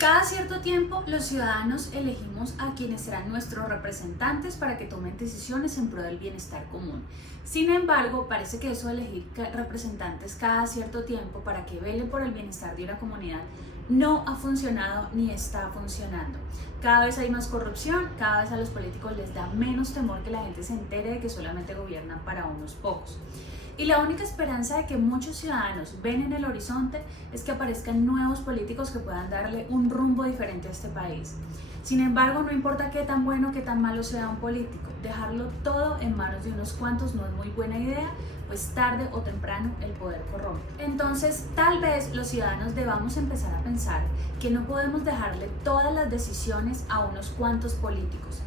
Cada cierto tiempo, los ciudadanos elegimos a quienes serán nuestros representantes para que tomen decisiones en pro del bienestar común. Sin embargo, parece que eso de elegir representantes cada cierto tiempo para que velen por el bienestar de una comunidad no ha funcionado ni está funcionando. Cada vez hay más corrupción, cada vez a los políticos les da menos temor que la gente se entere de que solamente gobiernan para unos pocos. Y la única esperanza de que muchos ciudadanos ven en el horizonte es que aparezcan nuevos políticos que puedan darle un rumbo diferente a este país. Sin embargo, no importa qué tan bueno o qué tan malo sea un político, dejarlo todo en manos de unos cuantos no es muy buena idea, pues tarde o temprano el poder corrompe. Entonces, tal vez los ciudadanos debamos empezar a pensar que no podemos dejarle todas las decisiones a unos cuantos políticos.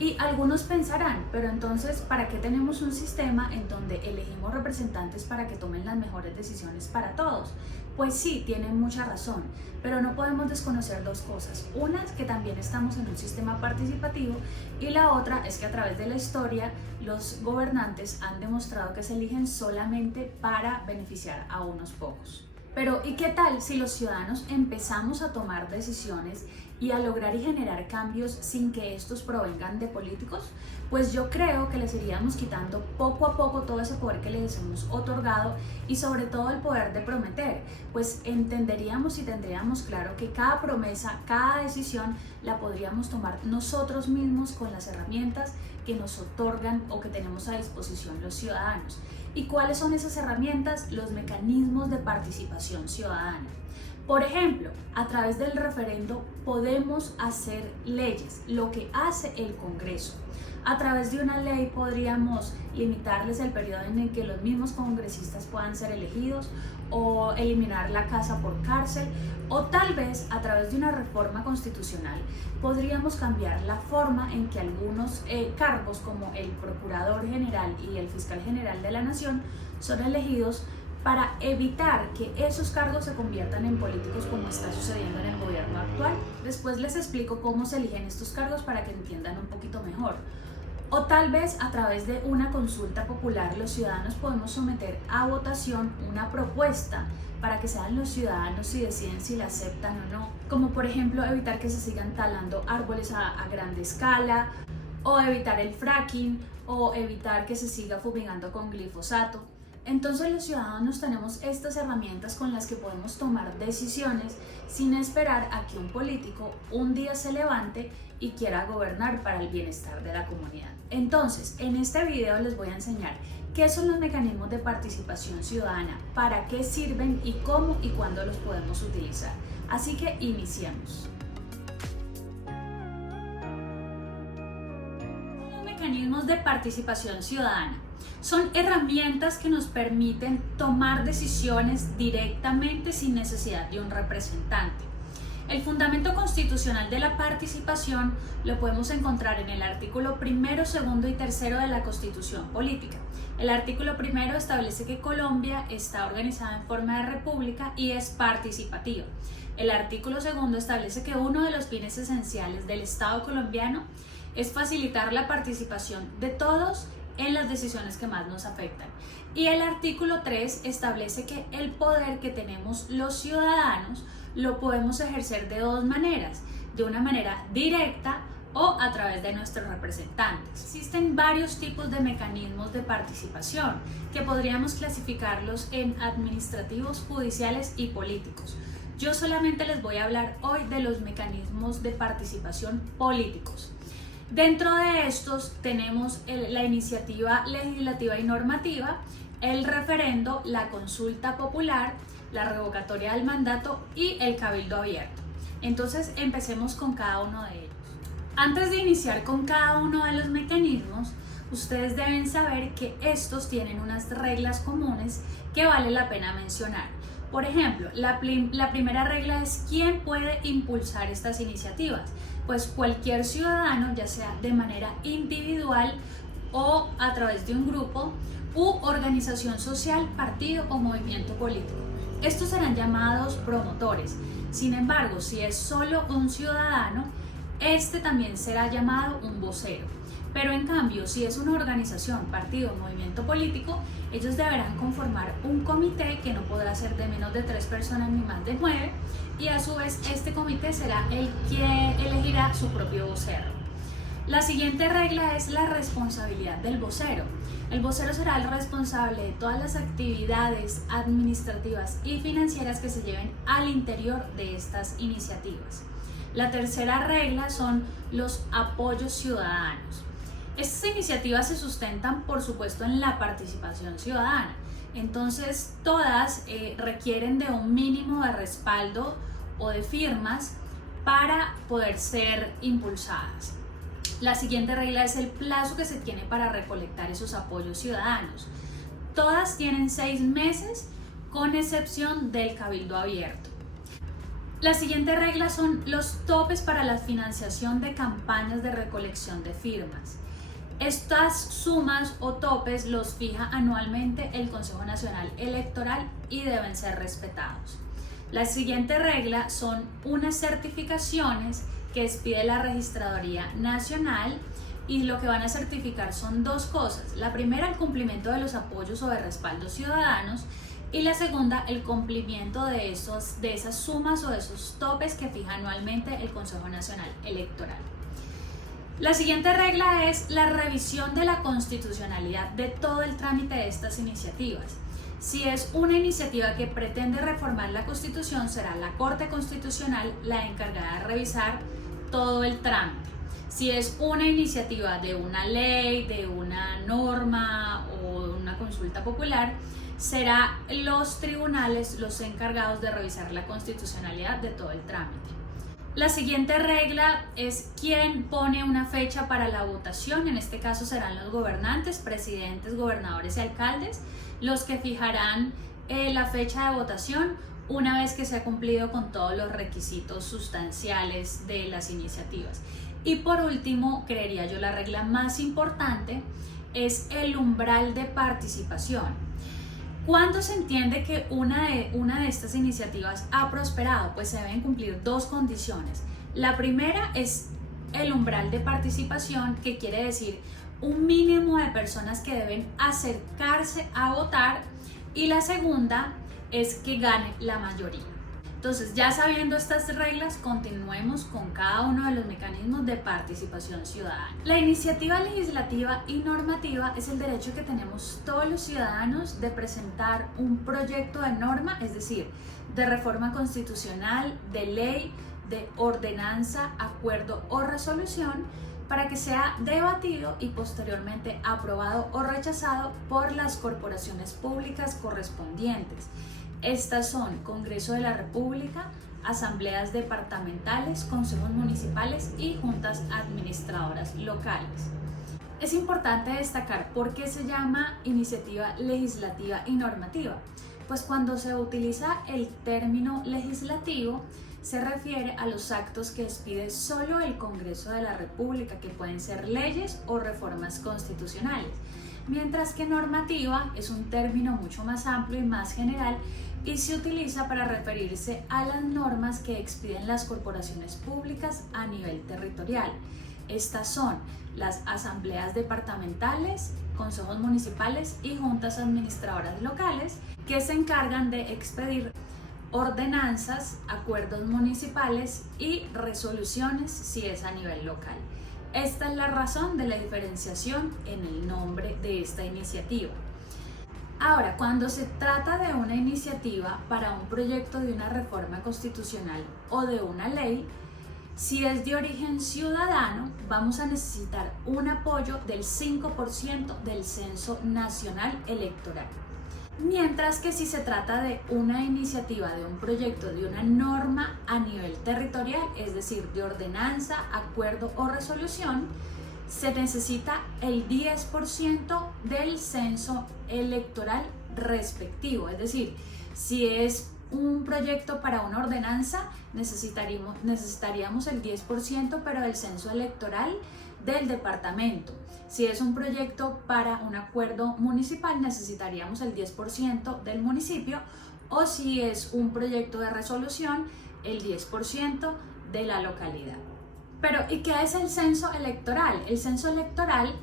Y algunos pensarán, pero entonces, ¿para qué tenemos un sistema en donde elegimos representantes para que tomen las mejores decisiones para todos? Pues sí, tienen mucha razón, pero no podemos desconocer dos cosas. Una es que también estamos en un sistema participativo y la otra es que a través de la historia los gobernantes han demostrado que se eligen solamente para beneficiar a unos pocos. Pero ¿y qué tal si los ciudadanos empezamos a tomar decisiones y a lograr y generar cambios sin que estos provengan de políticos? Pues yo creo que les iríamos quitando poco a poco todo ese poder que les hemos otorgado y sobre todo el poder de prometer, pues entenderíamos y tendríamos claro que cada promesa, cada decisión la podríamos tomar nosotros mismos con las herramientas que nos otorgan o que tenemos a disposición los ciudadanos. ¿Y cuáles son esas herramientas? Los mecanismos de participación ciudadana. Por ejemplo, a través del referendo podemos hacer leyes, lo que hace el Congreso. A través de una ley podríamos limitarles el periodo en el que los mismos congresistas puedan ser elegidos o eliminar la casa por cárcel, o tal vez a través de una reforma constitucional podríamos cambiar la forma en que algunos cargos como el Procurador General y el Fiscal General de la Nación son elegidos para evitar que esos cargos se conviertan en políticos como está sucediendo en el gobierno actual. Después les explico cómo se eligen estos cargos para que entiendan un poquito mejor. O tal vez a través de una consulta popular los ciudadanos podemos someter a votación una propuesta para que sean los ciudadanos si deciden si la aceptan o no. Como por ejemplo evitar que se sigan talando árboles a grande escala, o evitar el fracking, o evitar que se siga fumigando con glifosato. Entonces los ciudadanos tenemos estas herramientas con las que podemos tomar decisiones sin esperar a que un político un día se levante y quiera gobernar para el bienestar de la comunidad. Entonces, en este video les voy a enseñar qué son los mecanismos de participación ciudadana, para qué sirven y cómo y cuándo los podemos utilizar. Así que iniciemos. Mecanismos de participación ciudadana son herramientas que nos permiten tomar decisiones directamente sin necesidad de un representante. El fundamento constitucional de la participación lo podemos encontrar en el artículo 1, 2 y 3 de la Constitución Política. El artículo 1 establece que Colombia está organizada en forma de república y es participativa. El artículo 2 establece que uno de los fines esenciales del Estado colombiano es facilitar la participación de todos en las decisiones que más nos afectan. Y el artículo 3 establece que el poder que tenemos los ciudadanos lo podemos ejercer de dos maneras, de una manera directa o a través de nuestros representantes. Existen varios tipos de mecanismos de participación que podríamos clasificarlos en administrativos, judiciales y políticos. Yo solamente les voy a hablar hoy de los mecanismos de participación políticos. Dentro de estos tenemos la iniciativa legislativa y normativa, el referendo, la consulta popular, la revocatoria del mandato y el cabildo abierto. Entonces empecemos con cada uno de ellos. Antes de iniciar con cada uno de los mecanismos, ustedes deben saber que estos tienen unas reglas comunes que vale la pena mencionar. Por ejemplo, la primera regla es quién puede impulsar estas iniciativas. Pues cualquier ciudadano, ya sea de manera individual o a través de un grupo u organización social, partido o movimiento político. Estos serán llamados promotores. Sin embargo, si es solo un ciudadano, este también será llamado un vocero. Pero en cambio, si es una organización, partido, movimiento político, ellos deberán conformar un comité que no podrá ser de menos de 3 personas ni más de 9, y a su vez este comité será el que elegirá su propio vocero. La siguiente regla es la responsabilidad del vocero. El vocero será el responsable de todas las actividades administrativas y financieras que se lleven al interior de estas iniciativas. La tercera regla son los apoyos ciudadanos. Estas iniciativas se sustentan, por supuesto, en la participación ciudadana. Entonces, todas requieren de un mínimo de respaldo o de firmas para poder ser impulsadas. La siguiente regla es el plazo que se tiene para recolectar esos apoyos ciudadanos. Todas tienen 6 meses, con excepción del cabildo abierto. La siguiente regla son los topes para la financiación de campañas de recolección de firmas. Estas sumas o topes los fija anualmente el Consejo Nacional Electoral y deben ser respetados. La siguiente regla son unas certificaciones que expide la Registraduría Nacional, y lo que van a certificar son 2 cosas. La primera, el cumplimiento de los apoyos o de respaldos ciudadanos, y la segunda, el cumplimiento de esas sumas o de esos topes que fija anualmente el Consejo Nacional Electoral. La siguiente regla es la revisión de la constitucionalidad de todo el trámite de estas iniciativas. Si es una iniciativa que pretende reformar la Constitución, será la Corte Constitucional la encargada de revisar todo el trámite. Si es una iniciativa de una ley, de una norma o una consulta popular, serán los tribunales los encargados de revisar la constitucionalidad de todo el trámite. La siguiente regla es quién pone una fecha para la votación. En este caso serán los gobernantes, presidentes, gobernadores y alcaldes los que fijarán la fecha de votación una vez que se ha cumplido con todos los requisitos sustanciales de las iniciativas. Y por último, creería yo la regla más importante es el umbral de participación. ¿Cuándo se entiende que una de estas iniciativas ha prosperado? Pues se deben cumplir 2 condiciones. La primera es el umbral de participación, que quiere decir un mínimo de personas que deben acercarse a votar, y la segunda es que gane la mayoría. Entonces, ya sabiendo estas reglas, continuemos con cada uno de los mecanismos de participación ciudadana. La iniciativa legislativa y normativa es el derecho que tenemos todos los ciudadanos de presentar un proyecto de norma, es decir, de reforma constitucional, de ley, de ordenanza, acuerdo o resolución, para que sea debatido y posteriormente aprobado o rechazado por las corporaciones públicas correspondientes. Estas son Congreso de la República, asambleas departamentales, consejos municipales y juntas administradoras locales. Es importante destacar por qué se llama iniciativa legislativa y normativa. Pues cuando se utiliza el término legislativo, se refiere a los actos que expide solo el Congreso de la República, que pueden ser leyes o reformas constitucionales, mientras que normativa es un término mucho más amplio y más general y se utiliza para referirse a las normas que expiden las corporaciones públicas a nivel territorial. Estas son las asambleas departamentales, consejos municipales y juntas administradoras locales, que se encargan de expedir ordenanzas, acuerdos municipales y resoluciones si es a nivel local. Esta es la razón de la diferenciación en el nombre de esta iniciativa. Ahora, cuando se trata de una iniciativa para un proyecto de una reforma constitucional o de una ley, si es de origen ciudadano, vamos a necesitar un apoyo del 5% del Censo Nacional Electoral. Mientras que si se trata de una iniciativa, de un proyecto, de una norma a nivel territorial, es decir, de ordenanza, acuerdo o resolución, se necesita el 10% del censo electoral respectivo. Es decir, si es un proyecto para una ordenanza, necesitaríamos el 10%, pero del censo electoral del departamento. Si es un proyecto para un acuerdo municipal, necesitaríamos el 10% del municipio, o si es un proyecto de resolución, el 10% de la localidad. Pero, ¿y qué es el censo electoral? El censo electoral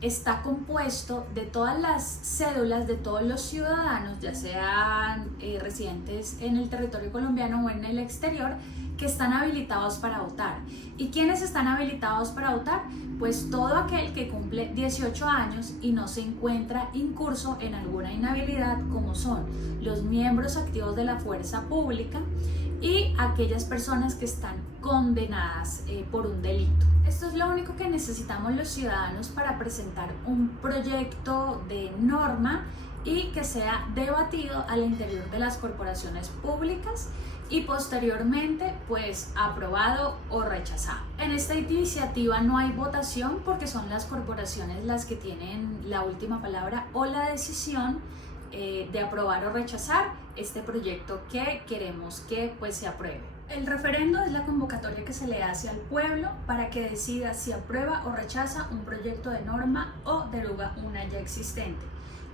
está compuesto de todas las cédulas de todos los ciudadanos, ya sean residentes en el territorio colombiano o en el exterior, que están habilitados para votar. ¿Y quiénes están habilitados para votar? Pues todo aquel que cumple 18 años y no se encuentra incurso en alguna inhabilidad, como son los miembros activos de la fuerza pública y aquellas personas que están condenadas por un delito. Esto es lo único que necesitamos los ciudadanos para presentar un proyecto de norma y que sea debatido al interior de las corporaciones públicas y posteriormente pues aprobado o rechazado. En esta iniciativa no hay votación porque son las corporaciones las que tienen la última palabra o la decisión de aprobar o rechazar este proyecto que queremos que pues se apruebe. El referendo es la convocatoria que se le hace al pueblo para que decida si aprueba o rechaza un proyecto de norma o deroga una ya existente.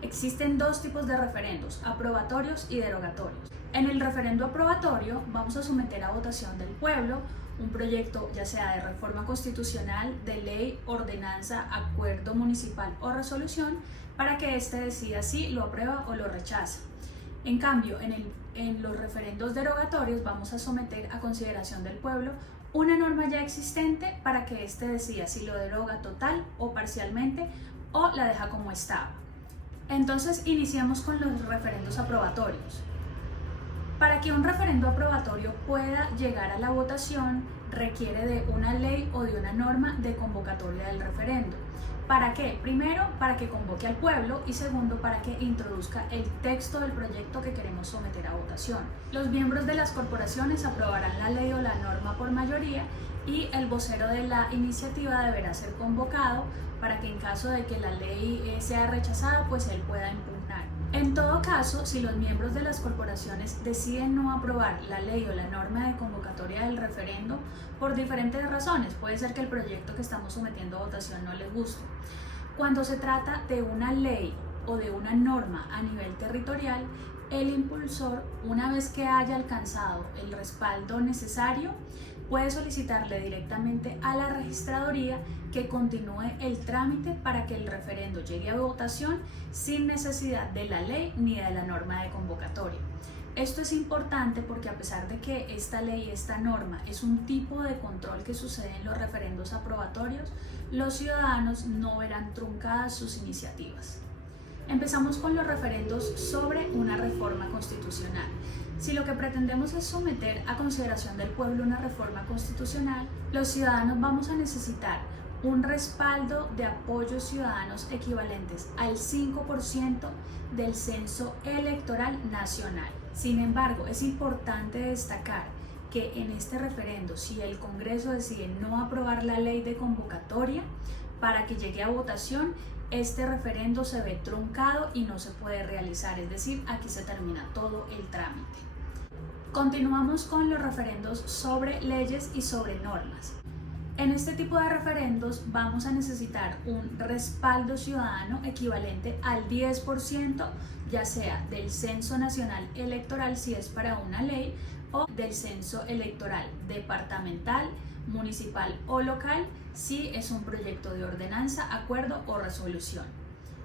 Existen dos tipos de referendos, aprobatorios y derogatorios. En el referendo aprobatorio vamos a someter a votación del pueblo un proyecto ya sea de reforma constitucional, de ley, ordenanza, acuerdo municipal o resolución para que éste decida si lo aprueba o lo rechaza. En cambio, en los referendos derogatorios vamos a someter a consideración del pueblo una norma ya existente para que éste decida si lo deroga total o parcialmente o la deja como estaba. Entonces iniciamos con los referendos aprobatorios. Para que un referendo aprobatorio pueda llegar a la votación requiere de una ley o de una norma de convocatoria del referendo. ¿Para qué? Primero, para que convoque al pueblo y segundo, para que introduzca el texto del proyecto que queremos someter a votación. Los miembros de las corporaciones aprobarán la ley o la norma por mayoría y el vocero de la iniciativa deberá ser convocado para que en caso de que la ley sea rechazada, pues él pueda impugnar. En todo caso, si los miembros de las corporaciones deciden no aprobar la ley o la norma de convocatoria del referendo por diferentes razones, puede ser que el proyecto que estamos sometiendo a votación no les guste. Cuando se trata de una ley o de una norma a nivel territorial, el impulsor, una vez que haya alcanzado el respaldo necesario, puede solicitarle directamente a la registraduría que continúe el trámite para que el referendo llegue a votación sin necesidad de la ley ni de la norma de convocatoria. Esto es importante porque a pesar de que esta ley, esta norma, es un tipo de control que sucede en los referendos aprobatorios, los ciudadanos no verán truncadas sus iniciativas. Empezamos con los referendos sobre una reforma constitucional. Si lo que pretendemos es someter a consideración del pueblo una reforma constitucional, los ciudadanos vamos a necesitar un respaldo de apoyos ciudadanos equivalentes al 5% del censo electoral nacional. Sin embargo, es importante destacar que en este referendo, si el Congreso decide no aprobar la ley de convocatoria para que llegue a votación, este referendo se ve truncado y no se puede realizar, es decir, aquí se termina todo el trámite. Continuamos con los referendos sobre leyes y sobre normas. En este tipo de referendos vamos a necesitar un respaldo ciudadano equivalente al 10%, ya sea del censo nacional electoral si es para una ley o del censo electoral departamental, municipal o local si es un proyecto de ordenanza, acuerdo o resolución.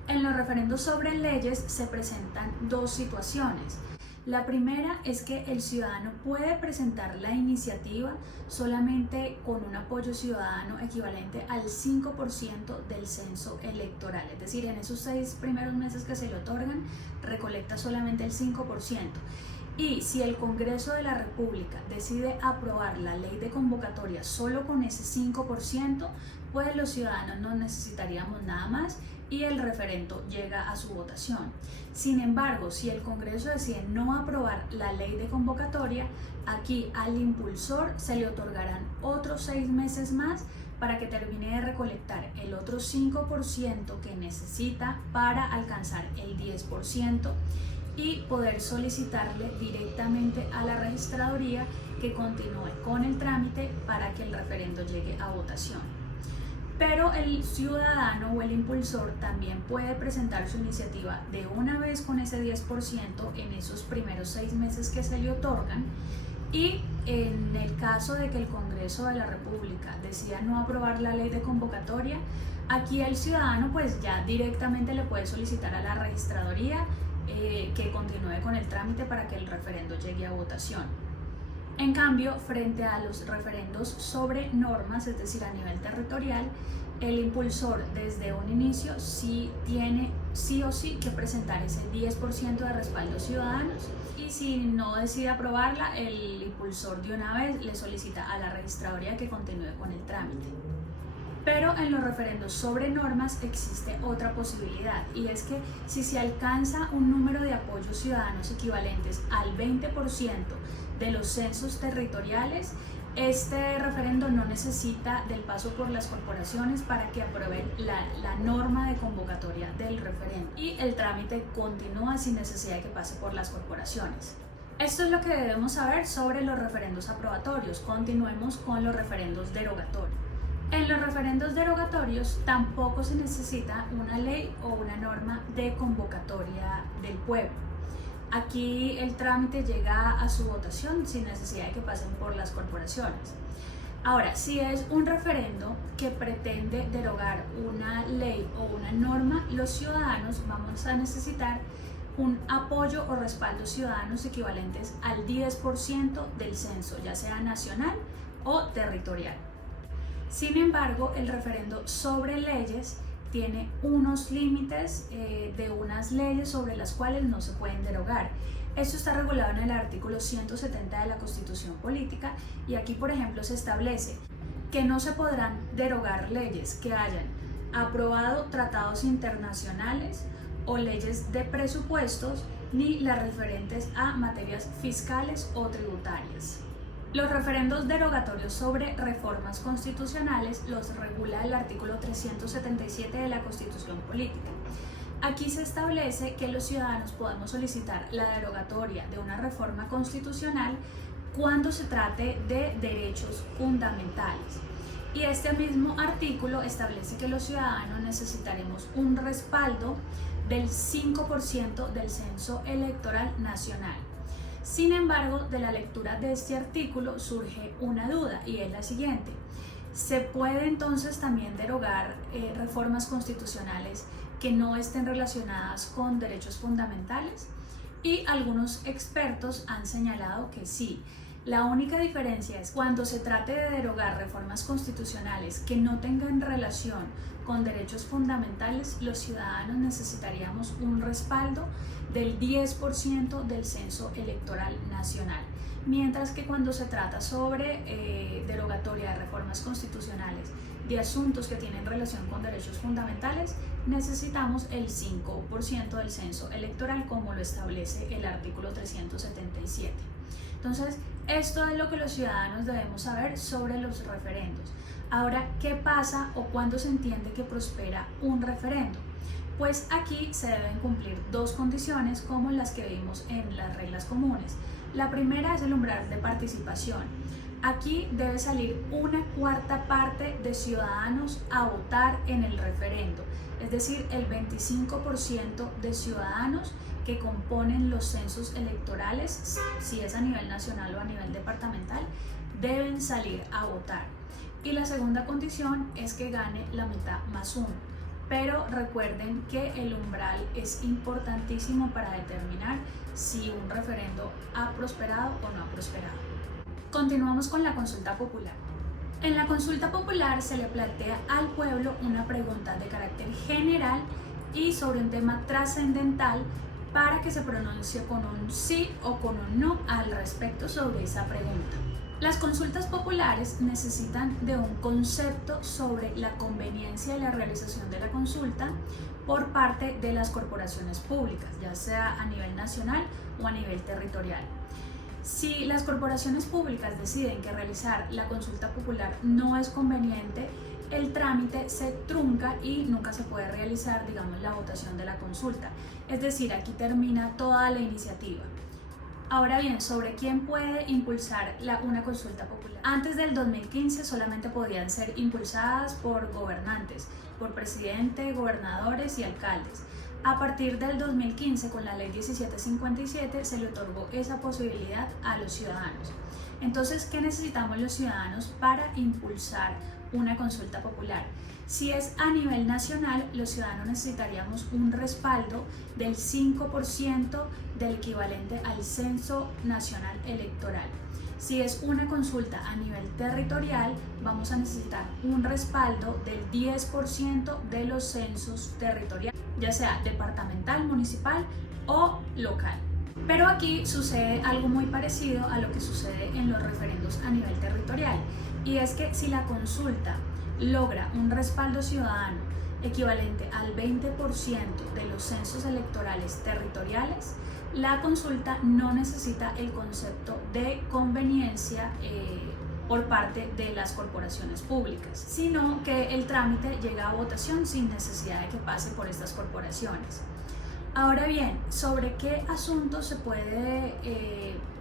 En los referendos sobre leyes se presentan dos situaciones. La primera es que el ciudadano puede presentar la iniciativa solamente con un apoyo ciudadano equivalente al 5% del censo electoral, es decir, en esos 6 primeros meses que se le otorgan, recolecta solamente el 5%. Y si el Congreso de la República decide aprobar la ley de convocatoria solo con ese 5%, pues los ciudadanos no necesitaríamos nada más y el referendo llega a su votación. Sin embargo, si el Congreso decide no aprobar la ley de convocatoria, aquí al impulsor se le otorgarán otros 6 meses más para que termine de recolectar el otro 5% que necesita para alcanzar el 10% y poder solicitarle directamente a la registraduría que continúe con el trámite para que el referendo llegue a votación. Pero el ciudadano o el impulsor también puede presentar su iniciativa de una vez con ese 10% en esos primeros 6 meses que se le otorgan y en el caso de que el Congreso de la República decida no aprobar la ley de convocatoria, aquí el ciudadano pues ya directamente le puede solicitar a la registraduría que continúe con el trámite para que el referendo llegue a votación. En cambio, frente a los referendos sobre normas, es decir, a nivel territorial, el impulsor desde un inicio sí tiene sí o sí que presentar ese 10% de respaldos ciudadanos, y si no decide aprobarla, el impulsor de una vez le solicita a la registraduría que continúe con el trámite. Pero en los referendos sobre normas existe otra posibilidad, y es que si se alcanza un número de apoyos ciudadanos equivalentes al 20% de los censos territoriales, este referendo no necesita del paso por las corporaciones para que aprueben la norma de convocatoria del referendo, y el trámite continúa sin necesidad de que pase por las corporaciones. Esto es lo que debemos saber sobre los referendos aprobatorios. Continuemos con los referendos derogatorios. En los referendos derogatorios tampoco se necesita una ley o una norma de convocatoria del pueblo. Aquí el trámite llega a su votación sin necesidad de que pasen por las corporaciones. Ahora, si es un referendo que pretende derogar una ley o una norma, los ciudadanos vamos a necesitar un apoyo o respaldo ciudadanos equivalentes al 10% del censo, ya sea nacional o territorial. Sin embargo, el referendo sobre leyes tiene unos límites de unas leyes sobre las cuales no se pueden derogar. Esto está regulado en el artículo 170 de la Constitución Política, y aquí, por ejemplo, se establece que no se podrán derogar leyes que hayan aprobado tratados internacionales o leyes de presupuestos, ni las referentes a materias fiscales o tributarias. Los referendos derogatorios sobre reformas constitucionales los regula el artículo 377 de la Constitución Política. Aquí se establece que los ciudadanos podemos solicitar la derogatoria de una reforma constitucional cuando se trate de derechos fundamentales. Y este mismo artículo establece que los ciudadanos necesitaremos un respaldo del 5% del censo electoral nacional. Sin embargo, de la lectura de este artículo surge una duda, y es la siguiente: ¿se puede entonces también derogar reformas constitucionales que no estén relacionadas con derechos fundamentales? Y algunos expertos han señalado que sí. La única diferencia es cuando se trate de derogar reformas constitucionales que no tengan relación con derechos fundamentales, los ciudadanos necesitaríamos un respaldo del 10% del censo electoral nacional, mientras que cuando se trata sobre derogatoria de reformas constitucionales de asuntos que tienen relación con derechos fundamentales, necesitamos el 5% del censo electoral, como lo establece el artículo 377. Entonces, esto es lo que los ciudadanos debemos saber sobre los referendos. Ahora, ¿qué pasa o cuándo se entiende que prospera un referendo? Pues aquí se deben cumplir dos condiciones como las que vimos en las reglas comunes. La primera es el umbral de participación. Aquí debe salir una cuarta parte de ciudadanos a votar en el referendo, es decir, el 25% de ciudadanos que componen los censos electorales, si es a nivel nacional o a nivel departamental, deben salir a votar. Y la segunda condición es que gane la mitad más uno. Pero recuerden que el umbral es importantísimo para determinar si un referendo ha prosperado o no ha prosperado. Continuamos con la consulta popular. En la consulta popular se le plantea al pueblo una pregunta de carácter general y sobre un tema trascendental para que se pronuncie con un sí o con un no al respecto sobre esa pregunta. Las consultas populares necesitan de un concepto sobre la conveniencia de la realización de la consulta por parte de las corporaciones públicas, ya sea a nivel nacional o a nivel territorial. Si las corporaciones públicas deciden que realizar la consulta popular no es conveniente, el trámite se trunca y nunca se puede realizar, digamos, la votación de la consulta. Es decir, aquí termina toda la iniciativa. Ahora bien, ¿sobre quién puede impulsar una consulta popular? Antes del 2015 solamente podían ser impulsadas por gobernantes, por presidente, gobernadores y alcaldes. A partir del 2015, con la ley 1757, se le otorgó esa posibilidad a los ciudadanos. Entonces, ¿qué necesitamos los ciudadanos para impulsar una consulta popular? Si es a nivel nacional, los ciudadanos necesitaríamos un respaldo del 5% del equivalente al Censo Nacional Electoral. Si es una consulta a nivel territorial, vamos a necesitar un respaldo del 10% de los censos territoriales, ya sea departamental, municipal o local. Pero aquí sucede algo muy parecido a lo que sucede en los referendos a nivel territorial, y es que si la consulta logra un respaldo ciudadano equivalente al 20% de los censos electorales territoriales, la consulta no necesita el concepto de conveniencia por parte de las corporaciones públicas, sino que el trámite llega a votación sin necesidad de que pase por estas corporaciones. Ahora bien, ¿sobre qué asuntos se puede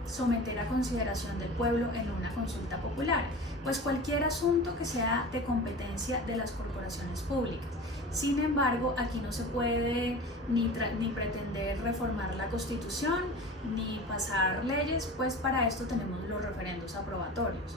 someter a consideración del pueblo en una consulta popular? Pues cualquier asunto que sea de competencia de las corporaciones públicas. Sin embargo, aquí no se puede ni pretender reformar la Constitución ni pasar leyes, pues para esto tenemos los referendos aprobatorios.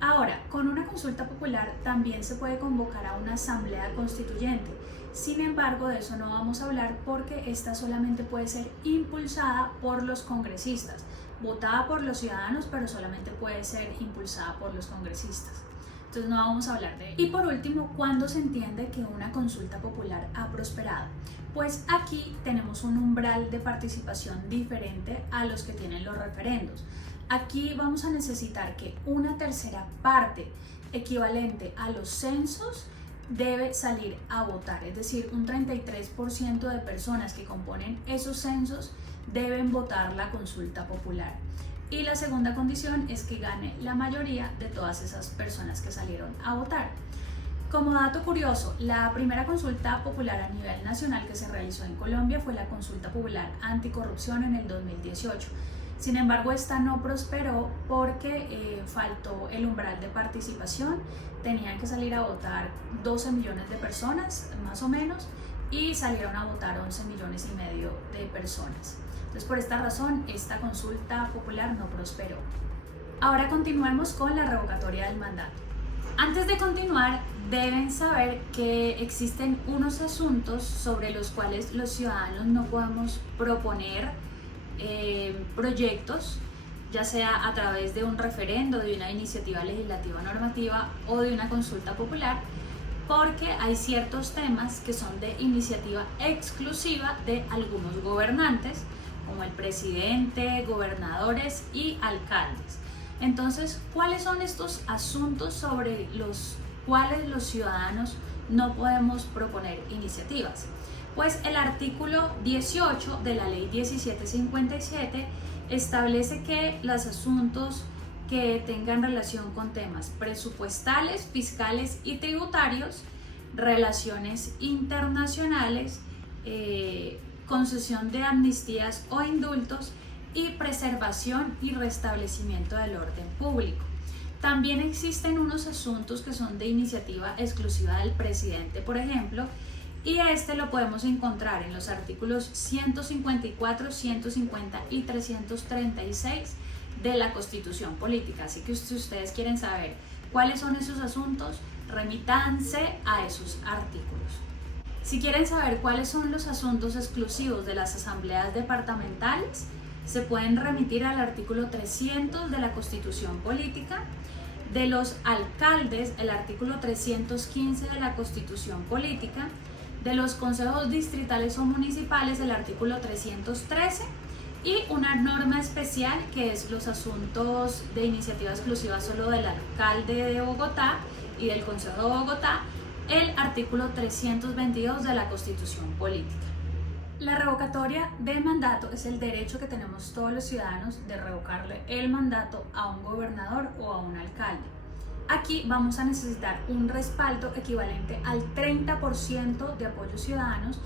Ahora, con una consulta popular también se puede convocar a una asamblea constituyente. Sin embargo, de eso no vamos a hablar porque esta solamente puede ser impulsada por los congresistas, votada por los ciudadanos, pero solamente puede ser impulsada por los congresistas. Entonces no vamos a hablar de ello. Y por último, ¿cuándo se entiende que una consulta popular ha prosperado? Pues aquí tenemos un umbral de participación diferente a los que tienen los referendos. Aquí vamos a necesitar que una tercera parte equivalente a los censos debe salir a votar, es decir, un 33% de personas que componen esos censos deben votar la consulta popular. Y la segunda condición es que gane la mayoría de todas esas personas que salieron a votar. Como dato curioso, la primera consulta popular a nivel nacional que se realizó en Colombia fue la Consulta Popular Anticorrupción en el 2018. Sin embargo, esta no prosperó porque faltó el umbral de participación. Tenían que salir a votar 12 millones de personas, más o menos, y salieron a votar 11 millones y medio de personas. Entonces, por esta razón, esta consulta popular no prosperó. Ahora continuemos con la revocatoria del mandato. Antes de continuar, deben saber que existen unos asuntos sobre los cuales los ciudadanos no podemos proponer proyectos, ya sea a través de un referendo, de una iniciativa legislativa normativa o de una consulta popular, porque hay ciertos temas que son de iniciativa exclusiva de algunos gobernantes, como el presidente, gobernadores y alcaldes. Entonces, ¿cuáles son estos asuntos sobre los cuales los ciudadanos no podemos proponer iniciativas? Pues el artículo 18 de la ley 1757 establece que los asuntos que tengan relación con temas presupuestales, fiscales y tributarios, relaciones internacionales, concesión de amnistías o indultos y preservación y restablecimiento del orden público. También existen unos asuntos que son de iniciativa exclusiva del presidente, por ejemplo, y este lo podemos encontrar en los artículos 154, 150 y 336 de la Constitución Política. Así que si ustedes quieren saber cuáles son esos asuntos, remítanse a esos artículos. Si quieren saber cuáles son los asuntos exclusivos de las asambleas departamentales, se pueden remitir al artículo 300 de la Constitución Política, de los alcaldes, el artículo 315 de la Constitución Política, de los consejos distritales o municipales, el artículo 313, y una norma especial que es los asuntos de iniciativa exclusiva solo del alcalde de Bogotá y del Consejo de Bogotá, el artículo 322 de la Constitución Política. La revocatoria de mandato es el derecho que tenemos todos los ciudadanos de revocarle el mandato a un gobernador o a un alcalde. Aquí vamos a necesitar un respaldo equivalente al 30% de apoyos ciudadanos,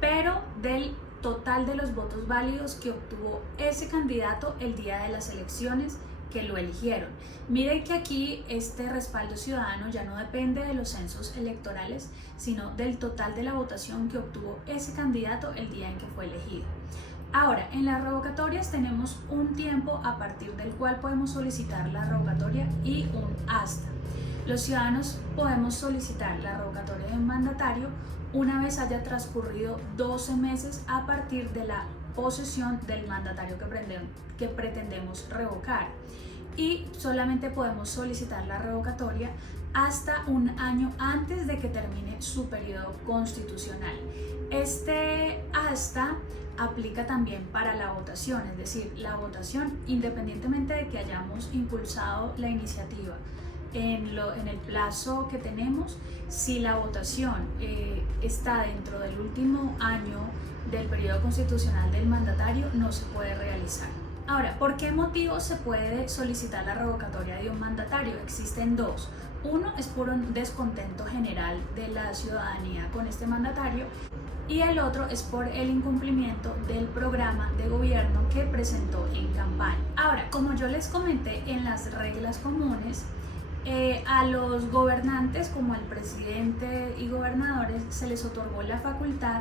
pero del total de los votos válidos que obtuvo ese candidato el día de las elecciones que lo eligieron. Miren que aquí este respaldo ciudadano ya no depende de los censos electorales, sino del total de la votación que obtuvo ese candidato el día en que fue elegido. Ahora, en las revocatorias tenemos un tiempo a partir del cual podemos solicitar la revocatoria y un hasta. Los ciudadanos podemos solicitar la revocatoria de un mandatario una vez haya transcurrido 12 meses a partir de la posesión del mandatario que pretendemos revocar, y solamente podemos solicitar la revocatoria hasta un año antes de que termine su periodo constitucional. Este hasta aplica también para la votación, es decir, la votación, independientemente de que hayamos impulsado la iniciativa en el plazo que tenemos, si la votación está dentro del último año del periodo constitucional del mandatario, no se puede realizar. Ahora, ¿por qué motivo se puede solicitar la revocatoria de un mandatario? Existen dos. Uno es por un descontento general de la ciudadanía con este mandatario, y el otro es por el incumplimiento del programa de gobierno que presentó en campaña. Ahora, como yo les comenté en las reglas comunes, a los gobernantes, como el presidente y gobernadores, se les otorgó la facultad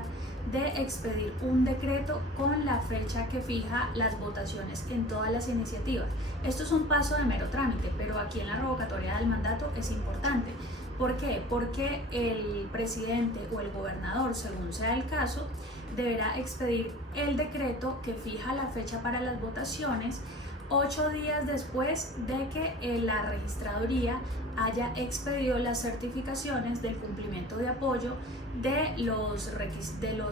de expedir un decreto con la fecha que fija las votaciones en todas las iniciativas. Esto es un paso de mero trámite, pero aquí en la revocatoria del mandato es importante. ¿Por qué? Porque el presidente o el gobernador, según sea el caso, deberá expedir el decreto que fija la fecha para las votaciones 8 días después de que la registraduría haya expedido las certificaciones del cumplimiento de apoyo de los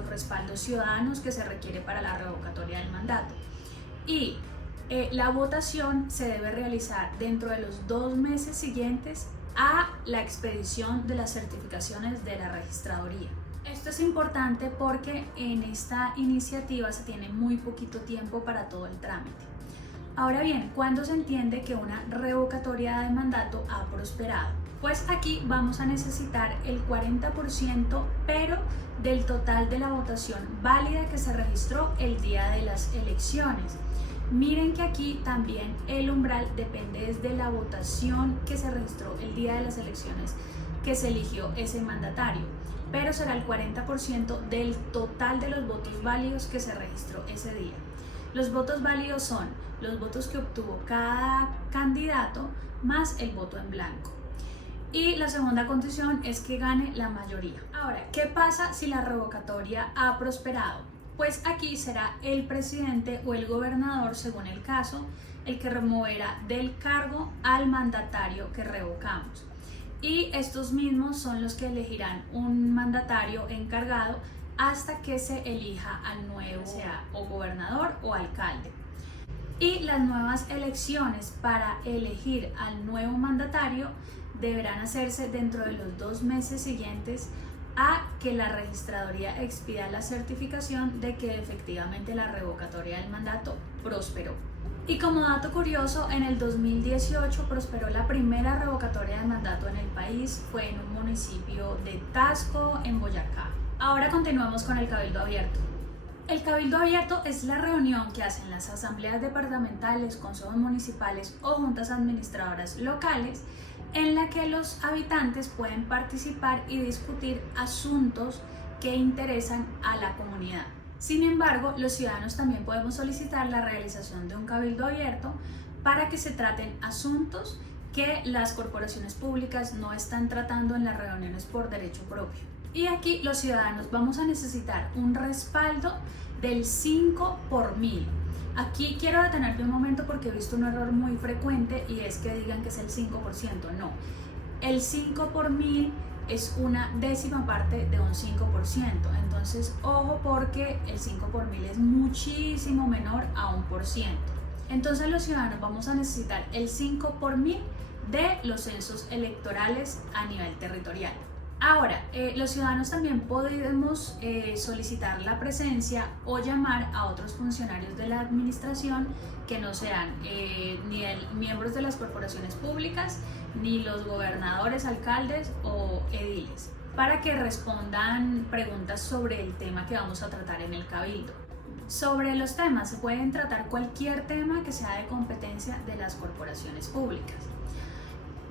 respaldos ciudadanos que se requiere para la revocatoria del mandato. Y la votación se debe realizar dentro de los 2 meses siguientes a la expedición de las certificaciones de la registraduría. Esto es importante porque en esta iniciativa se tiene muy poquito tiempo para todo el trámite. Ahora bien, ¿cuándo se entiende que una revocatoria de mandato ha prosperado? Pues aquí vamos a necesitar el 40%, pero del total de la votación válida que se registró el día de las elecciones. Miren que aquí también el umbral depende desde la votación que se registró el día de las elecciones que se eligió ese mandatario, pero será el 40% del total de los votos válidos que se registró ese día. Los votos válidos son los votos que obtuvo cada candidato más el voto en blanco. Y la segunda condición es que gane la mayoría. Ahora, ¿qué pasa si la revocatoria ha prosperado? Pues aquí será el presidente o el gobernador, según el caso, el que removerá del cargo al mandatario que revocamos. Y estos mismos son los que elegirán un mandatario encargado hasta que se elija al nuevo, sea o gobernador o alcalde. Y las nuevas elecciones para elegir al nuevo mandatario deberán hacerse dentro de los 2 meses siguientes a que la registraduría expida la certificación de que efectivamente la revocatoria del mandato prosperó. Y como dato curioso, en el 2018 prosperó la primera revocatoria de mandato en el país, fue en un municipio de Tasco, en Boyacá. Ahora continuamos con el Cabildo Abierto. El Cabildo Abierto es la reunión que hacen las asambleas departamentales, consejos municipales o juntas administradoras locales, en la que los habitantes pueden participar y discutir asuntos que interesan a la comunidad. Sin embargo, los ciudadanos también podemos solicitar la realización de un cabildo abierto para que se traten asuntos que las corporaciones públicas no están tratando en las reuniones por derecho propio. Y aquí los ciudadanos vamos a necesitar un respaldo del 5 por 1000. Aquí quiero detenerme un momento porque he visto un error muy frecuente y es que digan que es el 5%. No, el 5 por 1000 es una décima parte de un 5%. Entonces, ojo, porque el 5 por 1000 es muchísimo menor a 1%. Entonces, los ciudadanos vamos a necesitar el 5 por 1000 de los censos electorales a nivel territorial. Ahora, los ciudadanos también podemos solicitar la presencia o llamar a otros funcionarios de la administración que no sean ni miembros de las corporaciones públicas, ni los gobernadores, alcaldes o ediles, para que respondan preguntas sobre el tema que vamos a tratar en el cabildo. Sobre los temas, se pueden tratar cualquier tema que sea de competencia de las corporaciones públicas.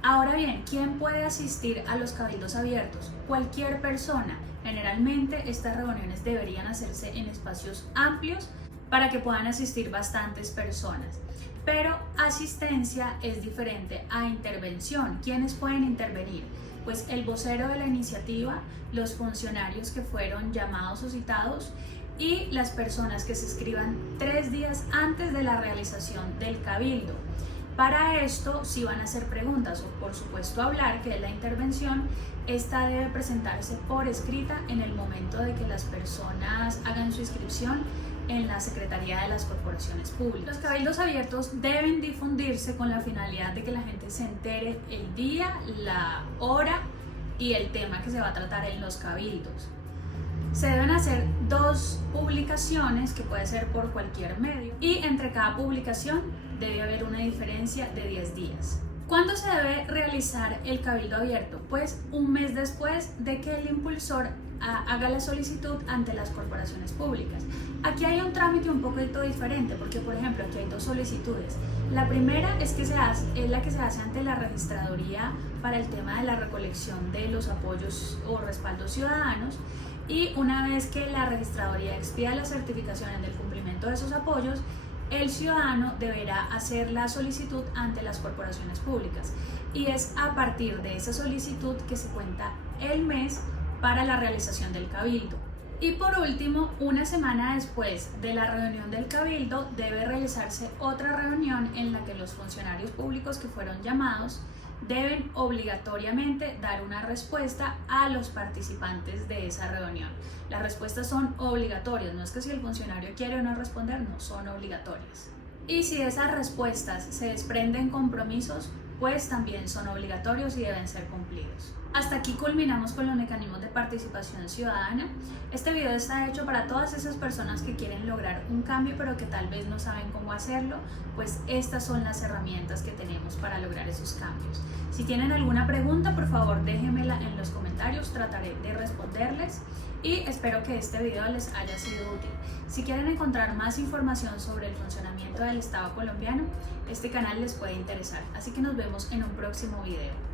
Ahora bien, ¿quién puede asistir a los cabildos abiertos? Cualquier persona. Generalmente estas reuniones deberían hacerse en espacios amplios para que puedan asistir bastantes personas. Pero asistencia es diferente a intervención. ¿Quiénes pueden intervenir? Pues el vocero de la iniciativa, los funcionarios que fueron llamados o citados y las personas que se inscriban 3 días antes de la realización del cabildo. Para esto, si van a hacer preguntas o por supuesto hablar, que es la intervención, esta debe presentarse por escrita en el momento de que las personas hagan su inscripción en la Secretaría de las Corporaciones Públicas. Los cabildos abiertos deben difundirse con la finalidad de que la gente se entere el día, la hora y el tema que se va a tratar en los cabildos. Se deben hacer 2 publicaciones, que puede ser por cualquier medio, y entre cada publicación debe haber una diferencia de 10 días. ¿Cuándo se debe realizar el cabildo abierto? Pues un mes después de que el impulsor haga la solicitud ante las corporaciones públicas. Aquí hay un trámite un poquito diferente, porque por ejemplo aquí hay 2 solicitudes. La primera es la que se hace ante la registraduría para el tema de la recolección de los apoyos o respaldos ciudadanos, y una vez que la registraduría expida las certificaciones del cumplimiento de esos apoyos, el ciudadano deberá hacer la solicitud ante las corporaciones públicas, y es a partir de esa solicitud que se cuenta el mes para la realización del cabildo. Y por último, una semana después de la reunión del cabildo debe realizarse otra reunión en la que los funcionarios públicos que fueron llamados deben obligatoriamente dar una respuesta a los participantes de esa reunión. Las respuestas son obligatorias, no es que si el funcionario quiere o no responder, no son obligatorias. Y si de esas respuestas se desprenden compromisos, pues también son obligatorios y deben ser cumplidos. Hasta aquí culminamos con los mecanismos de participación ciudadana. Este video está hecho para todas esas personas que quieren lograr un cambio pero que tal vez no saben cómo hacerlo, pues estas son las herramientas que tenemos para lograr esos cambios. Si tienen alguna pregunta, por favor déjenmela en los comentarios, trataré de responderles y espero que este video les haya sido útil. Si quieren encontrar más información sobre el funcionamiento del Estado colombiano, este canal les puede interesar, así que nos vemos en un próximo video.